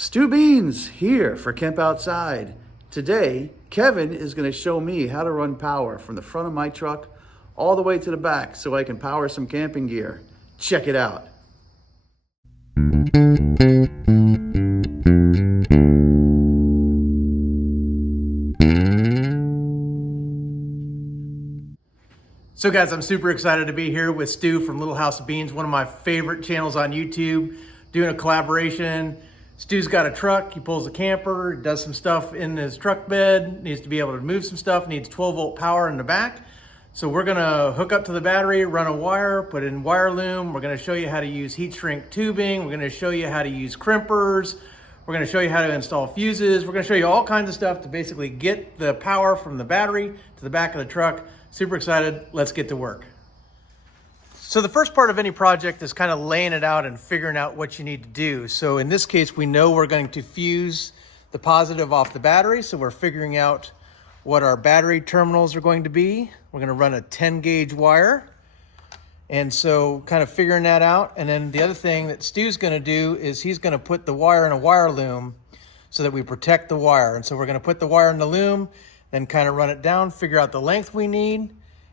Stu Beans here for Camp Outside. Today, Kevin is going to show me how to run power from the front of my truck all the way to the back so I can power some camping gear. Check it out. So guys, I'm super excited to be here with Stu from Little House of Beans, one of my favorite channels on YouTube, doing a collaboration. Stu's got a truck, he pulls a camper, does some stuff in his truck bed, needs to be able to move some stuff, needs 12 volt power in the back. So we're gonna hook up to the battery, run a wire, put in wire loom. We're gonna show you how to use heat shrink tubing. We're gonna show you how to use crimpers. We're gonna show you how to install fuses. We're gonna show you all kinds of stuff to basically get the power from the battery to the back of the truck. Super excited, let's get to work. So the first part of any project is kind of laying it out and figuring out what you need to do. So in this case, we know we're going to fuse the positive off the battery. So we're figuring out what our battery terminals are going to be. We're going to run a 10 gauge wire. And so kind of figuring that out. And then the other thing that Stu's going to do is he's going to put the wire in a wire loom so that we protect the wire. And so we're going to put the wire in the loom, then kind of run it down, figure out the length we need,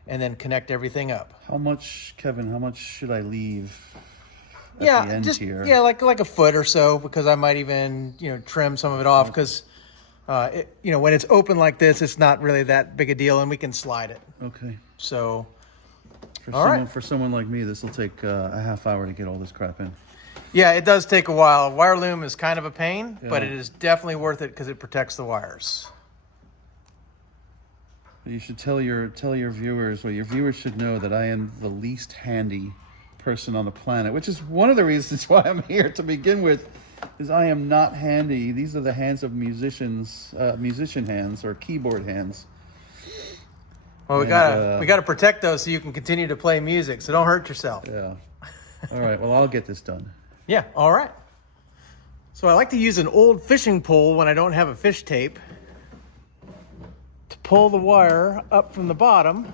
and then connect everything up. How much, Kevin, how much should I leave at the end here? Yeah, like a foot or so, because I might even, trim some of it off, because, when it's open like this, it's not really that big a deal, and we can slide it. Okay. So, For someone like me, this will take a half hour to get all this crap in. Yeah, it does take a while. Wire loom is kind of a pain, but it is definitely worth it because it protects the wires. You should tell your viewers, well, your viewers should know that I am the least handy person on the planet, which is one of the reasons why I'm here to begin with, is I am not handy. These are the hands of musicians, musician hands or keyboard hands. Well, we gotta protect those so you can continue to play music. So don't hurt yourself. Yeah. All right. Well, I'll get this done. Yeah. All right. So I like to use an old fishing pole when I don't have a fish tape to pull the wire up from the bottom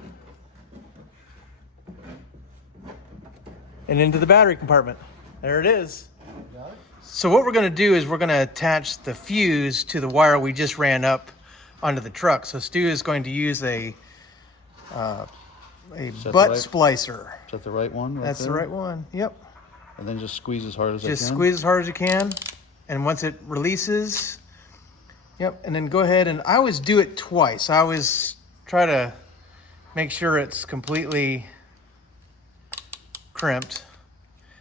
and into the battery compartment. There it is. So what we're going to do is we're going to attach the fuse to the wire we just ran up onto the truck. So Stu is going to use a butt splicer. Is that the right one? That's the right one. Yep. And then just squeeze as hard as I can? Just squeeze as hard as you can. And once it releases, yep, and then go ahead, and I always do it twice. I always try to make sure it's completely crimped.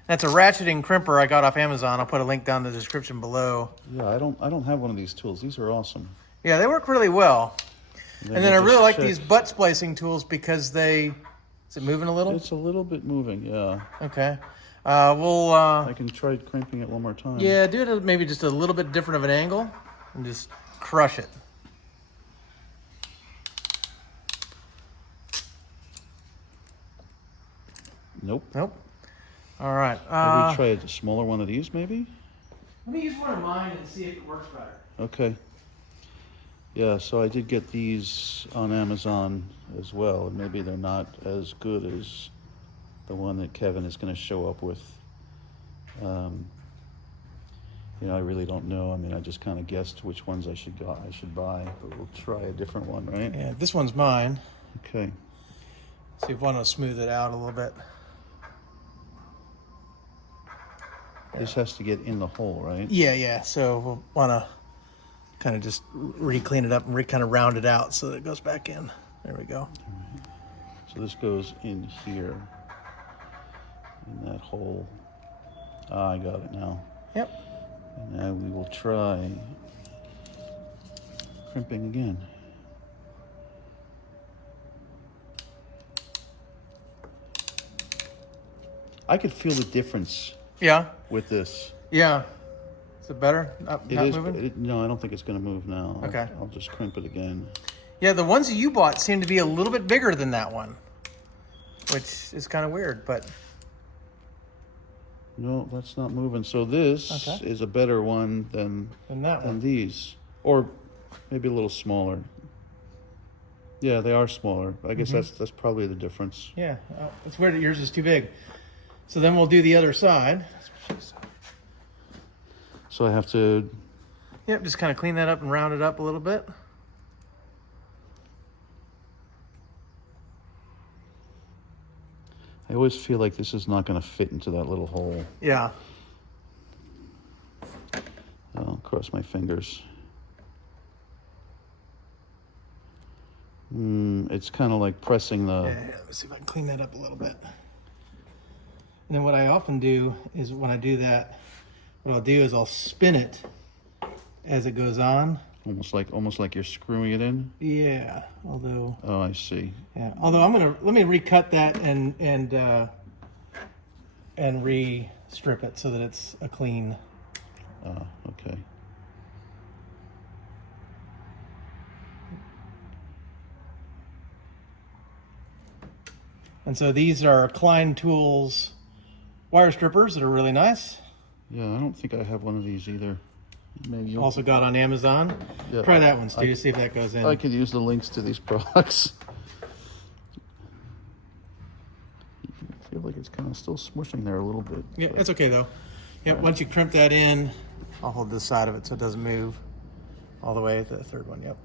That's a ratcheting crimper I got off Amazon. I'll put a link down in the description below. Yeah, I don't have one of these tools. These are awesome. Yeah, they work really well. And then I really like check. these butt splicing tools because is it moving a little? It's a little bit moving, yeah. Okay. I can try crimping it one more time. Yeah, do it at maybe just a little bit different of an angle and just crush it. Nope. All right. Maybe try a smaller one of these, maybe? Let me use one of mine and see if it works better. Okay. Yeah, so I did get these on Amazon as well, and maybe they're not as good as the one that Kevin is going to show up with. I really don't know. I mean, I just kind of guessed which ones I should buy, but we'll try a different one, right? Yeah, this one's mine. Okay. See if I want to smooth it out a little bit. This has to get in the hole, right? Yeah. So we'll want to kind of just re-clean it up and kind of round it out so that it goes back in. There we go. All right. So this goes in here, in that hole. I got it now. Yep. And now we will try crimping again. I could feel the difference. Yeah. With this. Yeah. Is it better? Not moving? No, I don't think it's going to move now. Okay. I'll just crimp it again. Yeah, the ones that you bought seem to be a little bit bigger than that one, which is kind of weird, but... No, that's not moving. So this is a better one than these. Or maybe a little smaller. Yeah, they are smaller. I guess that's probably the difference. Yeah, it's weird that yours is too big. So then we'll do the other side. So I have to. Yep, just kind of clean that up and round it up a little bit. I always feel like this is not going to fit into that little hole. Yeah. I'll cross my fingers. It's kind of like pressing the... Yeah, let me see if I can clean that up a little bit. And then what I often do is when I do that, what I'll do is I'll spin it as it goes on. Almost like you're screwing it in? Yeah, although... Oh, I see. Yeah, although let me recut that and re-strip it so that it's a clean... Okay. And so these are Klein Tools wire strippers that are really nice. Yeah, I don't think I have one of these either. Maybe you'll... Also got on Amazon. Yeah, Try that one, Stu, see if that goes in. I could use the links to these products. I feel like it's kind of still smushing there a little bit. Yeah, but... it's okay though. Yep, once you crimp that in, I'll hold this side of it so it doesn't move all the way to the third one, yep.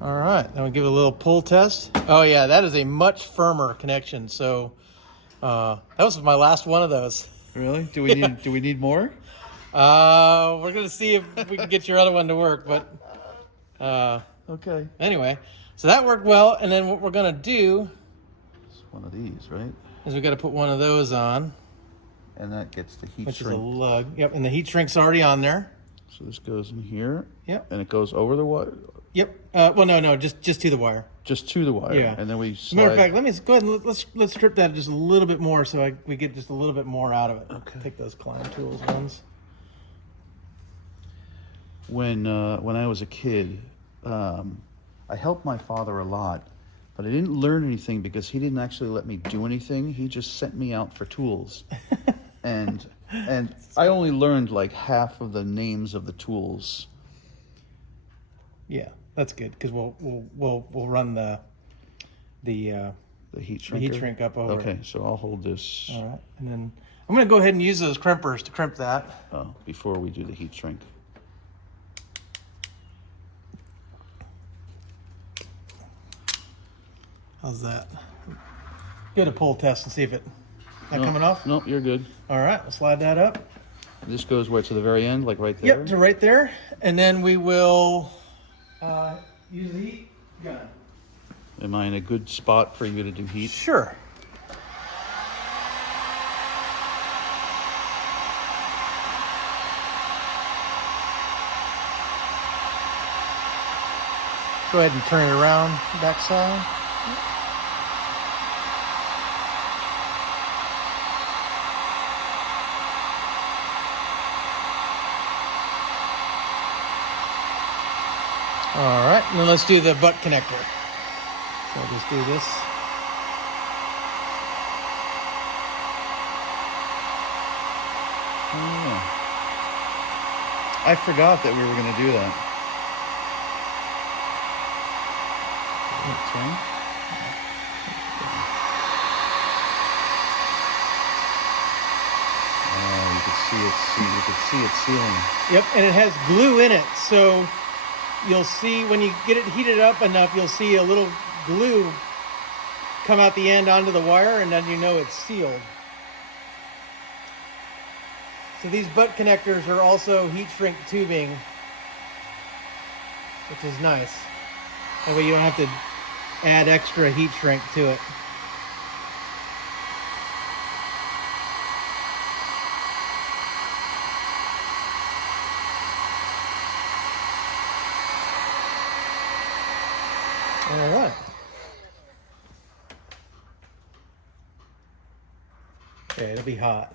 All right, then we'll give it a little pull test. Oh yeah, that is a much firmer connection. So that was my last one of those. Really? Do we need do we need more? We're gonna see if we can get your other one to work, but Okay. anyway, so that worked well. And then what we're gonna do It's one of these, right? is we got to put one of those on, And that gets the heat which is a shrink. lug. Yep, and the heat shrink's already on there. So this goes in here. Yep. And it goes over the wire, Yep. Well, no, just to the wire. just to the wire. Yeah. And then we As a slide. matter of fact, let me go ahead and let's strip that just a little bit more so we get just a little bit more out of it. Okay. Take those Klein Tools ones. When I was a kid, I helped my father a lot, but I didn't learn anything because he didn't actually let me do anything. He just sent me out for tools, and I only learned like half of the names of the tools. Yeah, that's good because we'll run the The heat the shrink. heat shrink up over. Okay, so I'll hold this All right, and then I'm gonna go ahead and use those crimpers to crimp that. before we do the heat shrink. How's that? Get a pull test and see if that coming off. Nope, you're good. All right, we'll slide that up. This goes where to the very end, like right there. Yep, to right there, and then we will use the heat gun. Am I in a good spot for you to do heat? Sure. Go ahead and turn it around backside. All right, and then let's do the butt connector. So I'll just do this. Oh, yeah. I forgot that we were going to do that. Okay. Oh, you can see it sealing. Yep, and it has glue in it, so you'll see when you get it heated up enough, you'll see a little glue come out the end onto the wire, and then you know it's sealed. So these butt connectors are also heat shrink tubing, which is nice. That way you don't have to add extra heat shrink to it. All right. Okay, it'll be hot.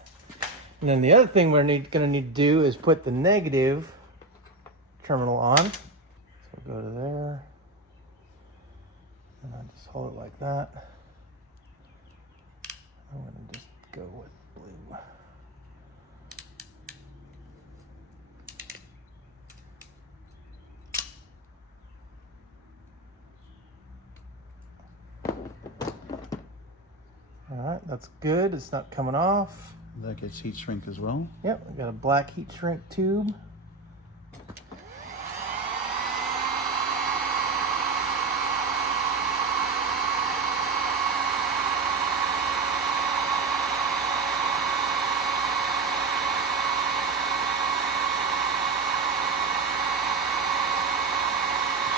And then the other thing we're going to need to do is put the negative terminal on. So go to there. And I just hold it like that. I'm going to just go with blue. that's good. It's not coming off. That gets heat shrink as well. Yep, I got a black heat shrink tube.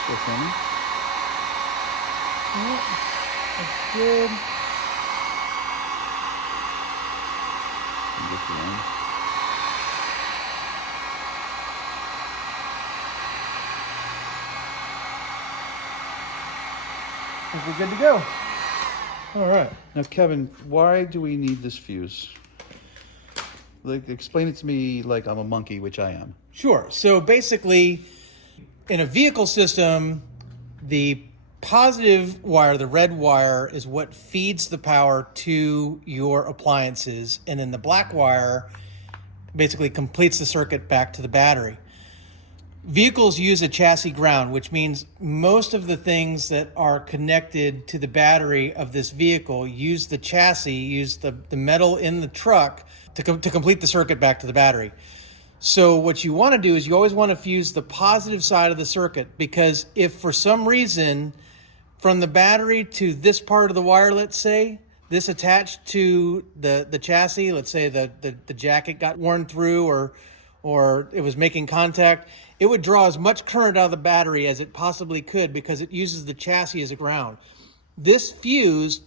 Still filming? Yep, that's good. Get the end. I think we're good to go. All right. Now, Kevin, why do we need this fuse? Like, explain it to me like I'm a monkey, which I am. Sure. So basically, in a vehicle system, the positive wire, the red wire, is what feeds the power to your appliances, and then the black wire basically completes the circuit back to the battery. Vehicles use a chassis ground, which means most of the things that are connected to the battery of this vehicle use the chassis, use the metal in the truck to complete the circuit back to the battery. So what you want to do is you always want to fuse the positive side of the circuit, because if for some reason from the battery to this part of the wire, let's say, this attached to the chassis, let's say the jacket got worn through or it was making contact, it would draw as much current out of the battery as it possibly could because it uses the chassis as a ground. This fuse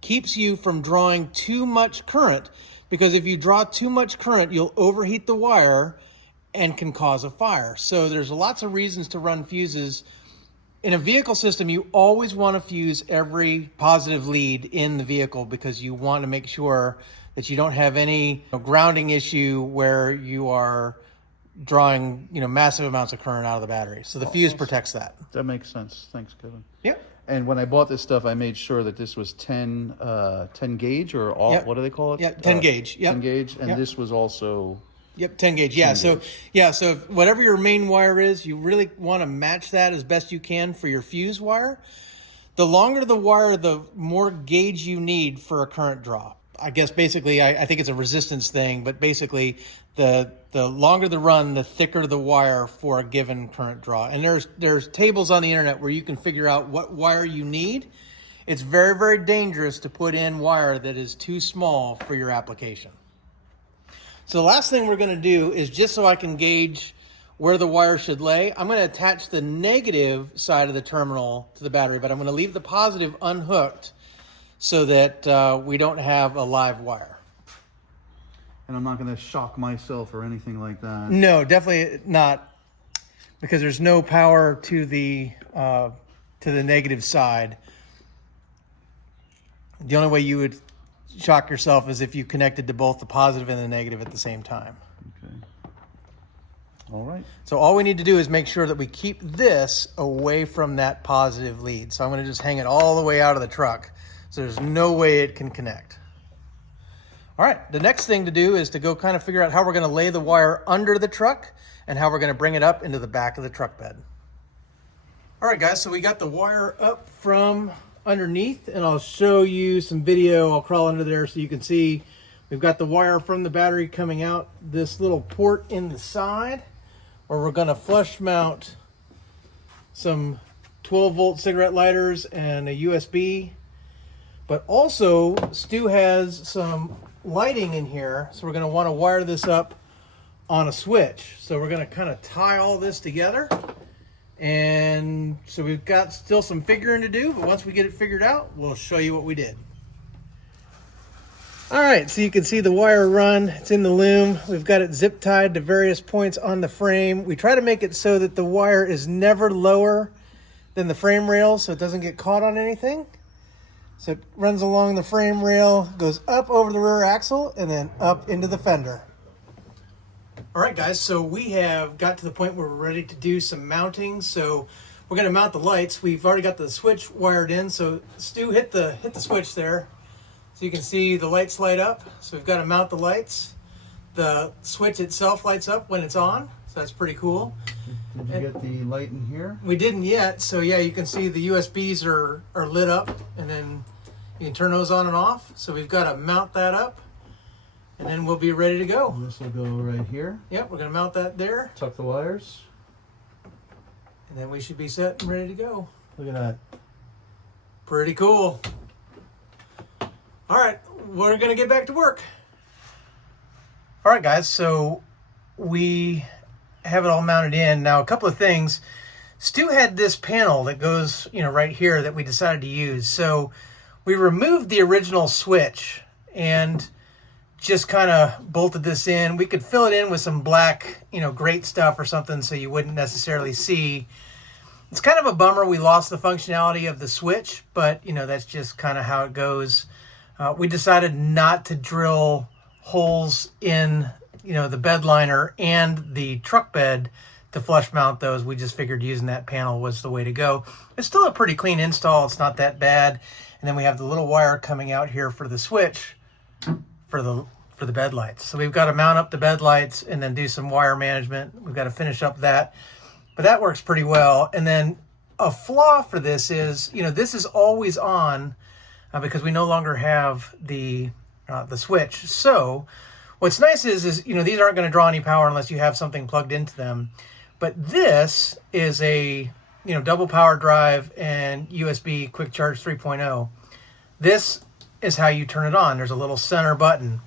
keeps you from drawing too much current, because if you draw too much current, you'll overheat the wire and can cause a fire. So there's lots of reasons to run fuses. In a vehicle system, you always want to fuse every positive lead in the vehicle, because you want to make sure that you don't have any grounding issue where you are drawing massive amounts of current out of the battery. So the fuse protects that. That makes sense. Thanks, Kevin. Yep. And when I bought this stuff, I made sure that this was 10 gauge or all. Yep. What do they call it? Yeah, 10 gauge. Yep. 10 gauge, and Yep. this was also. Yep, 10 gauge. Yeah. 10 So gauge. so whatever your main wire is, you really want to match that as best you can for your fuse wire. The longer the wire, the more gauge you need for a current draw. I guess basically, I think it's a resistance thing, but basically the longer the run, the thicker the wire for a given current draw. And there's tables on the internet where you can figure out what wire you need. It's very, very dangerous to put in wire that is too small for your application. So the last thing we're going to do is, just so I can gauge where the wire should lay, I'm going to attach the negative side of the terminal to the battery, but I'm going to leave the positive unhooked so that we don't have a live wire. And I'm not going to shock myself or anything like that. No, definitely not, because there's no power to the negative side. The only way you would shock yourself is if you connected to both the positive and the negative at the same time. Okay. All right. So all we need to do is make sure that we keep this away from that positive lead. So I'm going to just hang it all the way out of the truck, so there's no way it can connect. All right, the next thing to do is to go kind of figure out how we're going to lay the wire under the truck and how we're going to bring it up into the back of the truck bed. All right, guys, so we got the wire up from underneath, and I'll show you some video. I'll crawl under there so you can see we've got the wire from the battery coming out this little port in the side, where we're going to flush mount some 12-volt cigarette lighters and a USB. But also, Stu has some lighting in here, so we're going to want to wire this up on a switch. So we're going to kind of tie all this together. And so we've got still some figuring to do, but once we get it figured out, we'll show you what we did. All right, so you can see the wire run. It's in the loom. We've got it zip tied to various points on the frame. We try to make it so that the wire is never lower than the frame rail, so it doesn't get caught on anything. So it runs along the frame rail, goes up over the rear axle, and then up into the fender. All right, guys, so we have got to the point where we're ready to do some mounting. So we're going to mount the lights. We've already got the switch wired in. So Stu, hit the switch there, so you can see the lights light up. So we've got to mount the lights. The switch itself lights up when it's on, so that's pretty cool. Did you get the light in here? We didn't yet, so yeah, you can see the USBs are lit up, and then You can turn those on and off. So we've got to mount that up, and then we'll be ready to go. And this will go right here. Yep, we're going to mount that there. Tuck the wires. And then we should be set and ready to go. Look at that. Pretty cool. All right, we're going to get back to work. All right, guys, so we have it all mounted in. Now, a couple of things. Stu had this panel that goes, right here that we decided to use. So we removed the original switch and just kind of bolted this in. We could fill it in with some black, grate stuff or something so you wouldn't necessarily see. It's kind of a bummer we lost the functionality of the switch, but, that's just kind of how it goes. We decided not to drill holes in, the bed liner and the truck bed to flush mount those. We just figured using that panel was the way to go. It's still a pretty clean install. It's not that bad. And then we have the little wire coming out here for the switch for the bed lights. So we've got to mount up the bed lights and then do some wire management. We've got to finish up that, but that works pretty well. And then a flaw for this is, this is always on because we no longer have the switch. So what's nice is these aren't going to draw any power unless you have something plugged into them. But this is a double power drive and USB quick charge 3.0. This is how you turn it on. There's a little center button.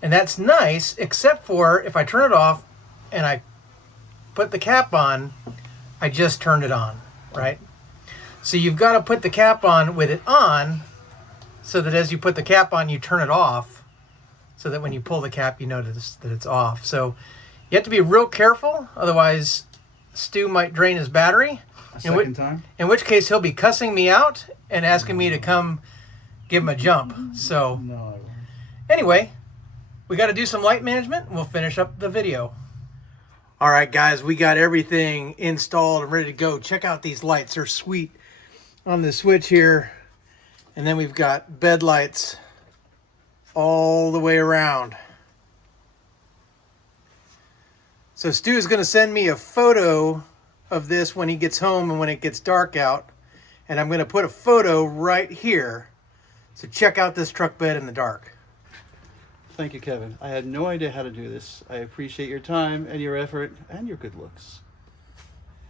And that's nice, except for if I turn it off and I put the cap on, I just turned it on, right? So you've got to put the cap on with it on so that as you put the cap on, you turn it off so that when you pull the cap, you notice that it's off. So you have to be real careful, otherwise Stu might drain his battery. In which case he'll be cussing me out and asking me to come give him a jump. So No. anyway, we got to do some light management and we'll finish up the video. All right, guys, we got everything installed and ready to go. Check out these lights. They're sweet on the switch here. And then we've got bed lights all the way around. So Stu is going to send me a photo of this when he gets home and when it gets dark out. And I'm going to put a photo right here. So check out this truck bed in the dark. Thank you, Kevin. I had no idea how to do this. I appreciate your time and your effort and your good looks.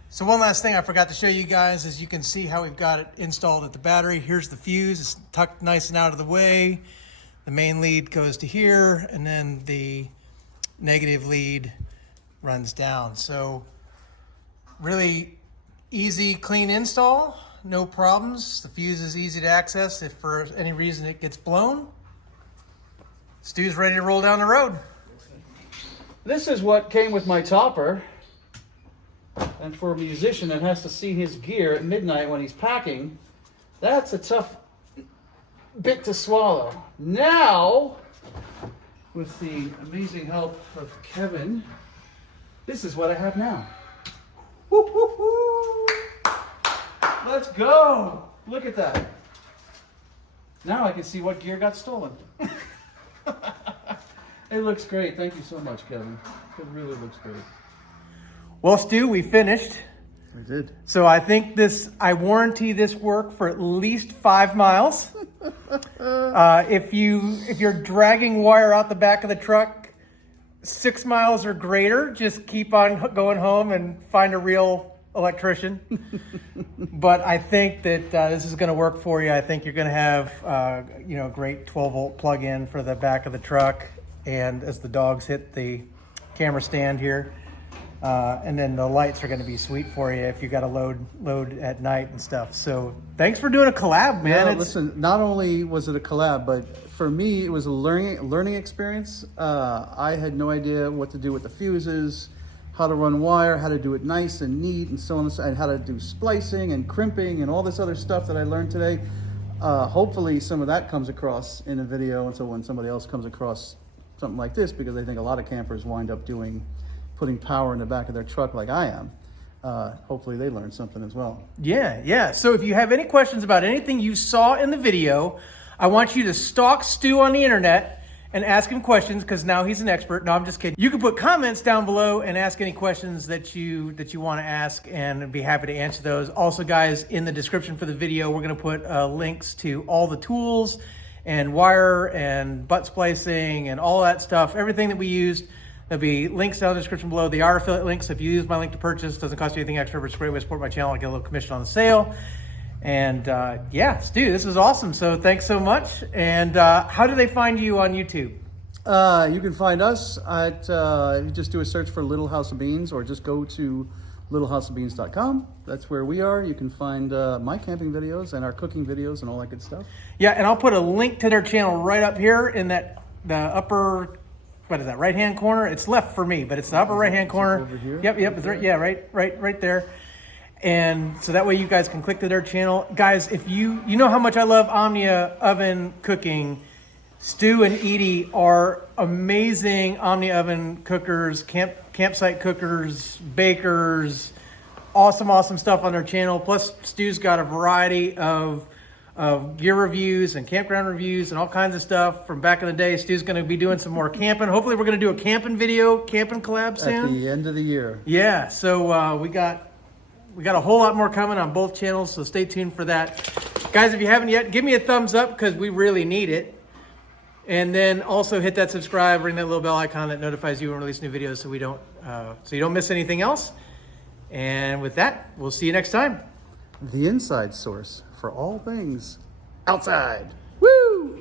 So one last thing I forgot to show you guys is you can see how we've got it installed at the battery. Here's the fuse. It's tucked nice and out of the way. The main lead goes to here, and then the negative lead runs down. So really easy, clean install. No problems. The fuse is easy to access if for any reason it gets blown. Stu's ready to roll down the road. This is what came with my topper. And for a musician that has to see his gear at midnight when he's packing, that's a tough bit to swallow. Now, with the amazing help of Kevin, this is what I have now. Woo, woo, woo. Let's go. Look at that. Now I can see what gear got stolen. It looks great. Thank you so much, Kevin. It really looks great. Well, Stu, we finished. We did. So I think I warranty this work for at least 5 miles. If you're dragging wire out the back of the truck, 6 miles or greater, just keep on going home and find a real electrician. But I think that this is going to work for you. I think you're going to have a great 12-volt plug-in for the back of the truck, and as the dogs hit the camera stand here. And then the lights are going to be sweet for you if you got to load at night and stuff. So thanks for doing a collab, man. Yeah, listen, not only was it a collab, but for me, it was a learning experience. I had no idea what to do with the fuses, how to run wire, how to do it nice and neat, and so on, and how to do splicing and crimping and all this other stuff that I learned today. Hopefully some of that comes across in a video, and so when somebody else comes across something like this, because I think a lot of campers wind up putting power in the back of their truck like I am. Hopefully they learned something as well. Yeah. So if you have any questions about anything you saw in the video, I want you to stalk Stu on the internet and ask him questions because now he's an expert. No, I'm just kidding. You can put comments down below and ask any questions that you want to ask, and I'd be happy to answer those. Also, guys, in the description for the video, we're going to put links to all the tools and wire and butt splicing and all that stuff, everything that we used. There'll be links down in the description below. They are affiliate links. If you use my link to purchase, it doesn't cost you anything extra, but it's a great way to support my channel. I get a little commission on the sale. And yeah, Stu, this is awesome. So thanks so much. And how do they find you on YouTube? You can find us at, you just do a search for Little House of Beans, or just go to littlehouseofbeans.com. That's where we are. You can find my camping videos and our cooking videos and all that good stuff. Yeah, and I'll put a link to their channel right up here in the upper, what is that, right-hand corner? It's left for me, but it's the upper right-hand corner. Over here? Yep, it's right, yeah, right there. And so that way you guys can click to their channel. Guys, if you know how much I love Omnia oven cooking, Stu and Edie are amazing Omnia oven cookers, campsite cookers, bakers, awesome stuff on their channel. Plus, Stu's got a variety of gear reviews and campground reviews and all kinds of stuff from back in the day. Stu's going to be doing some more camping. Hopefully, we're going to do a camping video, camping collab soon. At the end of the year. Yeah, so we got a whole lot more coming on both channels, so stay tuned for that. Guys, if you haven't yet, give me a thumbs up because we really need it. And then also hit that subscribe, ring that little bell icon that notifies you when we release new videos so you don't miss anything else. And with that, we'll see you next time. The inside source for all things outside. Woo!